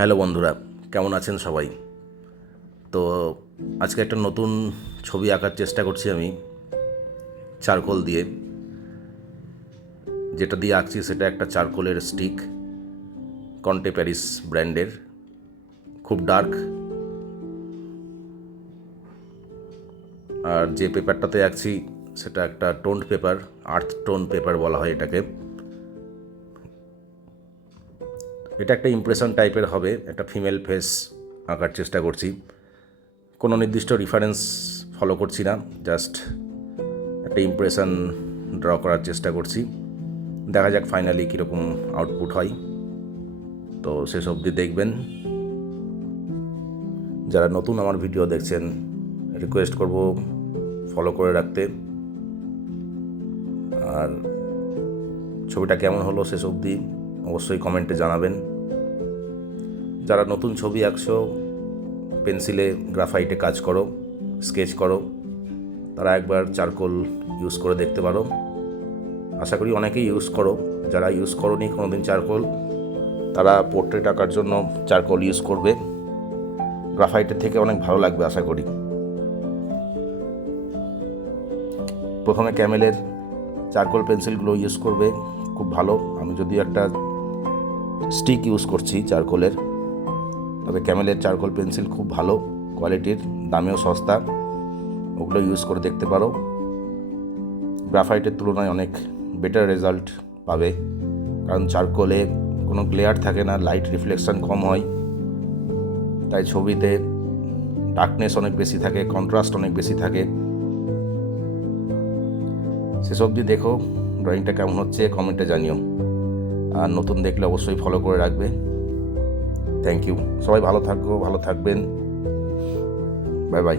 Hello বন্ধুরা, কেমন আছেন সবাই? তো আজকে একটা নতুন ছবি আঁকার চেষ্টা করছি আমি চারকোল দিয়ে। যেটা দিয়ে আঁকছি সেটা একটা চারকোলের স্টিক, কন্টে প্যারিস ব্র্যান্ডের, খুব ডার্ক। আর যে পেপারটাতে আঁকছি সেটা একটা টোন্ড পেপার, আর্থ টোন পেপার বলা হয় এটাকে। এটা একটা ইমপ্রেশন টাইপের হবে, একটা ফিমেল ফেস আঁকার চেষ্টা করছি। কোনো নির্দিষ্ট রেফারেন্স ফলো করছি না, জাস্ট একটা ইমপ্রেশন ড্র করার চেষ্টা করছি। দেখা যাক ফাইনালি কীরকম আউটপুট হয়। তো শেষ অবধি দেখবেন। যারা নতুন আমার ভিডিও দেখছেন, রিকোয়েস্ট করব ফলো করে রাখতে। আর ছবিটা কেমন হলো শেষ অবধি অবশ্যই কমেন্টে জানাবেন। যারা নতুন ছবি আঁকছো, পেন্সিলে গ্রাফাইটে কাজ করো, স্কেচ করো, তারা একবার চারকোল ইউজ করে দেখতে পারো। আশা করি অনেকেই ইউজ করো। যারা ইউজ করোনি কোনোদিন চারকোল, তারা পোর্ট্রেট আঁকার জন্য চারকোল ইউজ করবে। গ্রাফাইটের থেকে অনেক ভালো লাগবে আশা করি। প্রথমে ক্যামেলের চারকোল পেন্সিলগুলো ইউজ করবে, খুব ভালো। আমি যদি একটা স্টিক ইউজ করছি চারকোলের, তবে ক্যামেলের চারকোল পেন্সিল খুব ভালো কোয়ালিটির, দামেও সস্তা, ওগুলো ইউজ করে দেখতে পারো। গ্রাফাইটের তুলনায় অনেক বেটার রেজাল্ট পাবে, কারণ চারকোলে কোনো গ্লেয়ার থাকে না, লাইট রিফ্লেকশন কম হয়, তাই ছবিতে ডার্কনেস অনেক বেশি থাকে, কন্ট্রাস্ট অনেক বেশি থাকে। শেষ অবধি দেখো ড্রয়িংটা কেমন হচ্ছে, কমেন্টে জানিও। আর নতুন দেখলে অবশ্যই ফলো করে রাখবে। Thank you. সবাই ভালো থাকো, ভালো থাকবেন। Bye by.